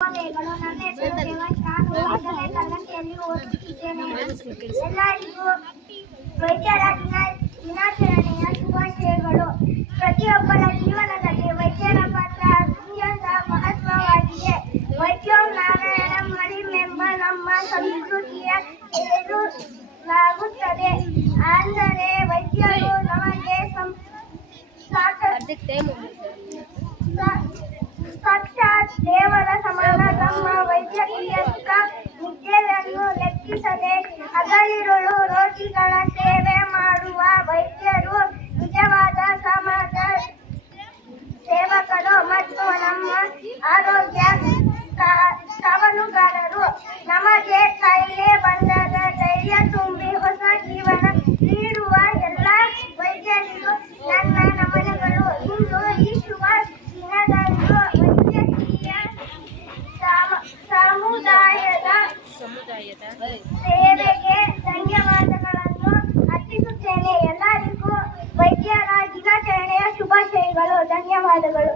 ನನ್ನ ಹೆಸರು ದೇವಶ್. ನಾನು 5ನೇ ತರಗತಿಯಲ್ಲಿ ಓದುತ್ತಿದ್ದೇನೆ. ಎಲ್ಲರಿಗೂ ವೈದ್ಯರ ದಿನಾಚರಣೆಯ ಶುಭಾಶಯಗಳು. ಪ್ರತಿಯೊಬ್ಬರ ಜೀವನದಲ್ಲಿ ವೈದ್ಯರ ಪಾತ್ರ ಅತ್ಯಂತ ಮಹತ್ವವಾಗಿದೆ. ವೈದ್ಯೋ ನಾರಾಯಣಂ ಹರಿಮೆಂಬ ನಮ್ಮ ಸಂಸ್ಕೃತಿಯ ಹೇಳಲಾಗುತ್ತದೆ. ಅಂದರೆ ವೈದ್ಯರು ನಮಗೆ ಸಾಕ್ಷಾತ್ ದೇವರ ಸಮಾನ. ತಮ್ಮ ವೈದ್ಯಕೀಯ ಸುಖ ನಿದ್ದೆಯನ್ನು ಲೆಕ್ಕಿಸದೆ ಹಗಲಿರುಳು ರೋಗಿಗಳ ಸೇವೆ ಮಾಡುವ ವೈದ್ಯರು ನಿಜವಾದ ಸಮಾಜ ಸೇವಕರು ಮತ್ತು ನಮ್ಮ ಆರೋಗ್ಯ ಕಾವಲುಗಾರರು. ನಮಗೆ ಕಾಯಿಲೆ ಬಂದಾಗ ಧೈರ್ಯ ತುಂಬಿ ಹೊಸ ಜೀವನ ನೀಡುವ ಎಲ್ಲ ವೈದ್ಯರಿಗೂ ನನ್ನ ನಮನಗಳು. ಇಂದು ಈ ಶುಭ ದಿನದಂದು ವೈದ್ಯಕೀಯ ಸಮುದಾಯದ ಸೇವೆಗೆ ಧನ್ಯವಾದಗಳನ್ನು ಅರ್ಪಿಸುತ್ತೇನೆ. ಎಲ್ಲರಿಗೂ ವೈದ್ಯರ ದಿನಾಚರಣೆಯ ಶುಭಾಶಯಗಳು. ಧನ್ಯವಾದಗಳು.